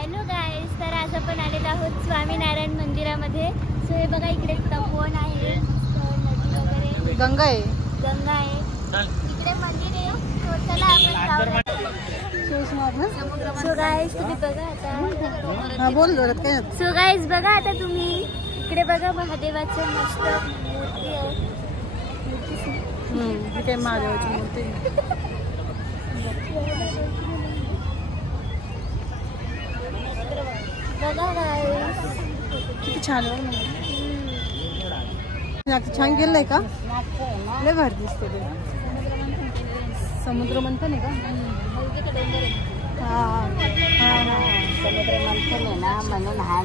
Hello guys, तर आज आपण आलेलो आहोत स्वामीनारायण मंदिरामध्ये. सो हे बघा, इकडे तपोवन आहे, नदी वगैरे, गंगा आहे. इकडे मंदिर आहे. सो चला आपण जाऊ. सो गाईज तुम्ही बघा आता. बोल जोरात काय. सो गाईज बघा आता तुम्ही इकडे बघा, महादेवाचं मस्त मूर्ती आहे. इथे महादेवाची मूर्ती. बघा गाईज किती छान आहे. छान गेलंय का. लय भारी दिसतो ते. समुद्र मंथन आहे का. समुद्र मंथन आहे ना, म्हणून हा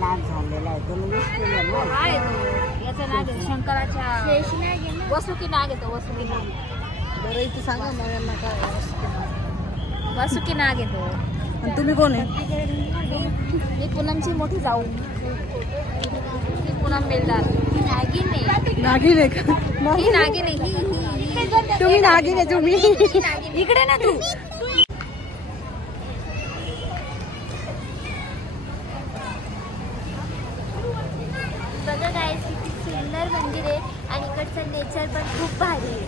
नाग झालेला आहे. तो याचा नाग आहे शंकराच्या. वसुकी नाग येतो. वसुकी नाग. बरं इथे सांगा मला काय. वसुकी नाग येतो. आणि तुम्ही कोण आहे. मी पूनमची मोठी जाऊ. मी पूनम बेलदार. नागिन आहे. नागिन आहे का. ही नागिन आहे. ही तुम्ही नागिन आहे. तुम्ही इकडे ना तू. बघा गाईस किती सुंदर मंदिर आहे आणि इकडचं नेचर पण खूप भारी आहे.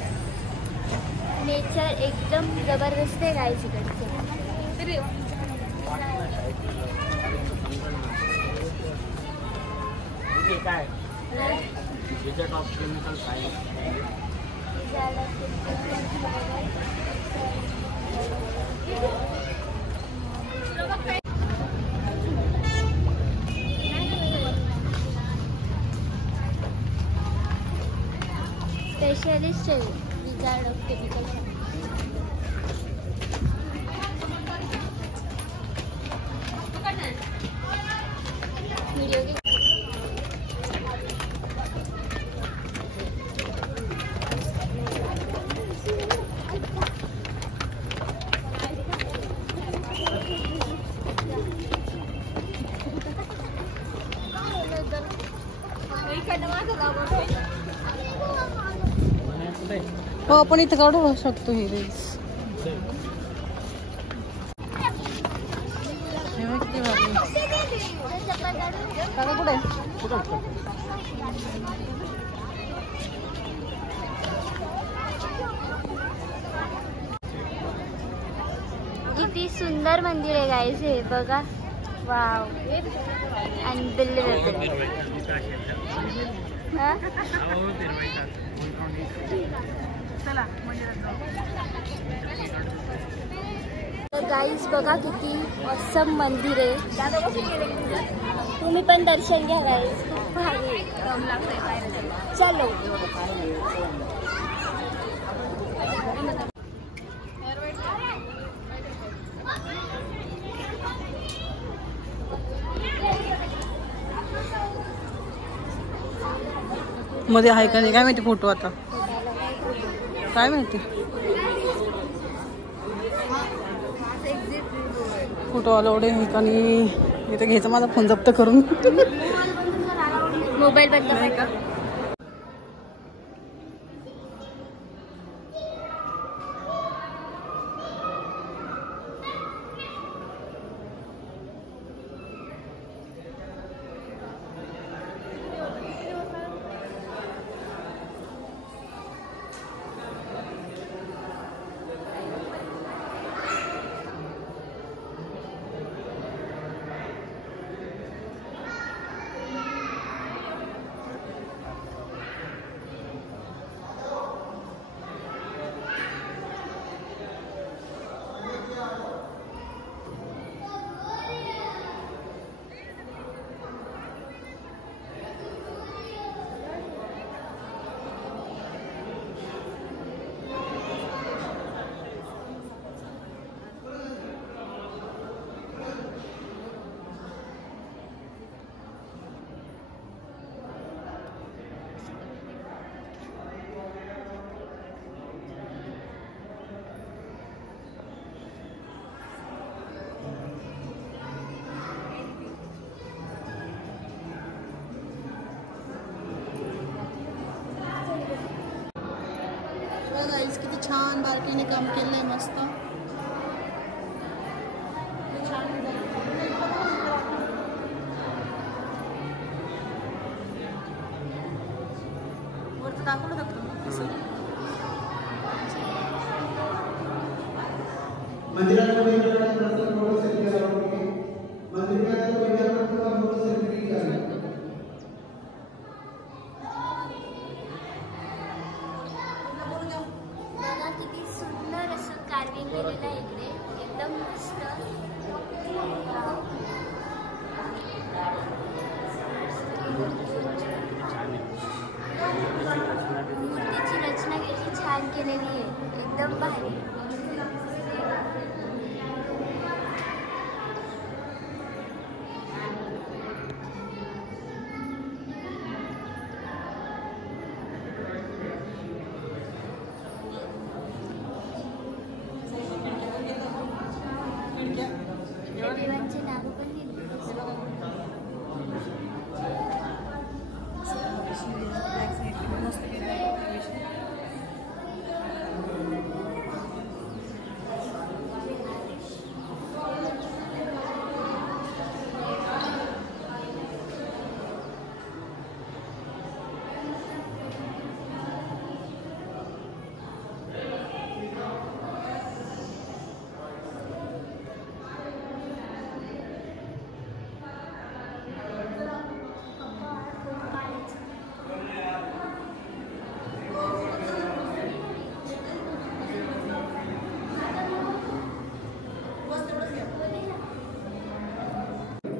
नेचर एकदम जबरदस्त आहे गाईस इकडचं. काय result of chemical science. Specialist आहे रिजल्ट ऑफ केमिकल सायन्स. हो आपण इथं काढू शकतो ही रील्स. किती भारी. कुठे किती सुंदर मंदिर आहे गाईस हे बघा. वाव. अनबिलीव्हेबल. गाईस बघा किती ऑसम मंदिर आहे. तुम्ही पण दर्शन घ्या गाईस. खूप भारी. चलो. मध्ये आहे का नाही काय माहिती. फोटो आता काय माहिती. फोटो अलाउड आहे का नाही. इथं घ्यायचा माझा फोन जप्त करून. मोबाईल बंद कर. किती छान बारकाईने काम केलंय मस्त. छान दाखवलं का तुम्ही असं? बघा किती सुंदर असं कार्विंग केलेलं आहे इकडे, एकदम मस्त. मूर्तीची रचना किती छान केलेली आहे, एकदम भारी. देवांचे नाव पण लिहिलेले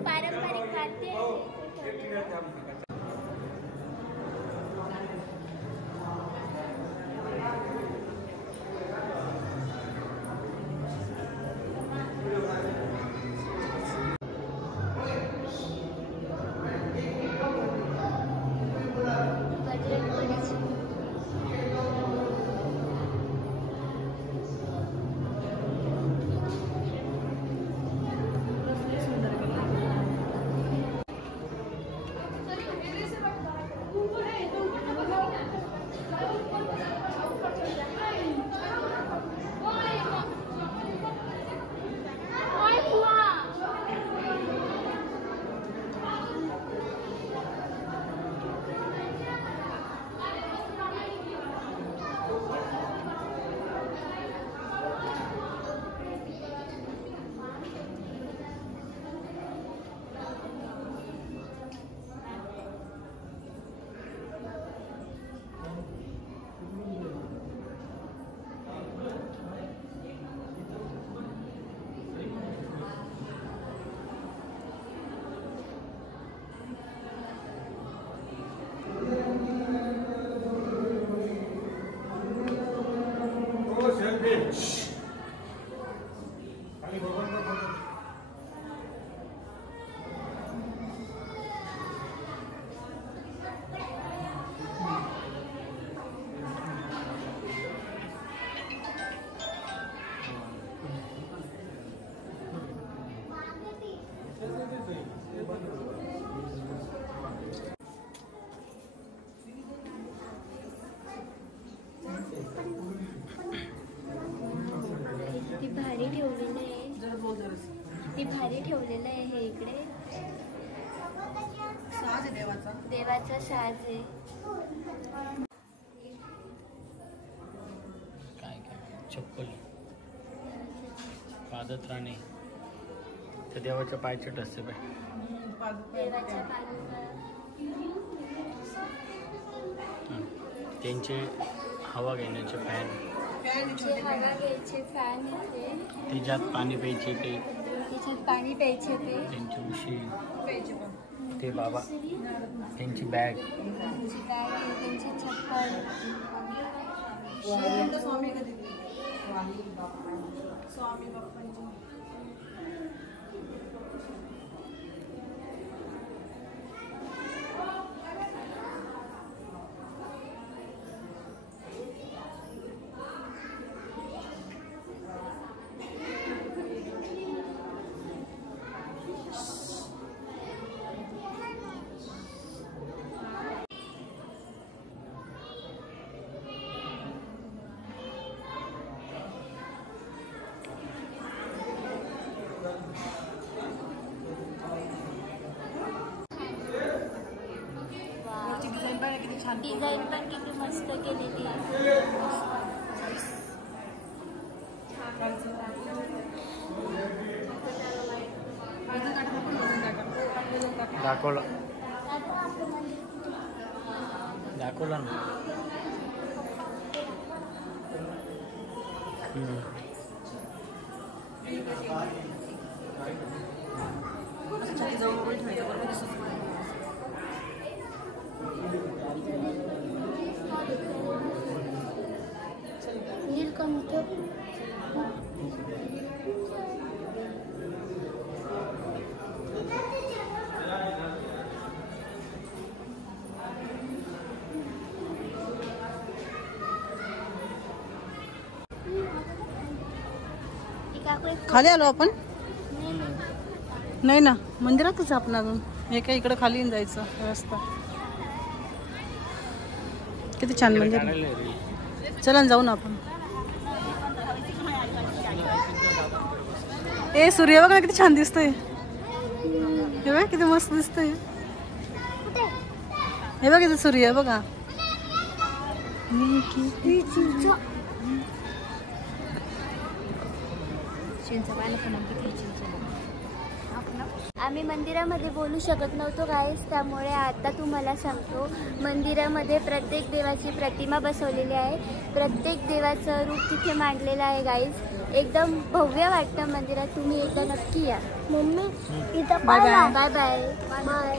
पारंपरिक वाद्य आहे. किती भारी ठेवलेलं आहे, किती भारी ठेवलेलं आहे हे इकडे. साज आहे देवाचा. देवाचा साज आहे. काय काय चप्पल, पादत्राणे, तर देवाच्या पायचट असते बाय. देवाच्या पादुका, त्यांचे हवा घेण्याचे फॅन, जे हवा घ्यायचे फॅन आहे तिच्यात पाणी प्यायचे ते, त्याच्यात पाणी प्यायचे ते, त्यांची उशी, ते बाबा, त्यांची बॅग, त्यांची बॅग आहे, त्यांची चप्पल. स्वामी कधी स्वामी बाप्पांची. डिझाईन पण किती मस्त केलेली आहे. दाखवला दाखवला ना. नीलकंठ खाली आलो आपण. नाही ना, मंदिरातच आपण अजून. हे काय इकडे खाली जायचं रस्ता. किती छान मंदिर. चला ना, जाऊ ना आपण. ए सूर्य बघा किती छान दिसतोय. हे बघ किती मस्त दिसतोय. हे बघ किती सूर्य बघा. आम्ही मंदिरामध्ये बोलू शकत नव्हतो गाईस, त्यामुळे आता तुम्हाला सांगतो. मंदिरामध्ये प्रत्येक देवाची प्रतिमा बसवलेली आहे. प्रत्येक देवाचं रूप तिथे मांडलेलं आहे गाईस. एकदम भव्य वाटतं मंदिरात. तुम्ही एकदा नक्की या. मम्मी इथं बाय बाय बाय बाय.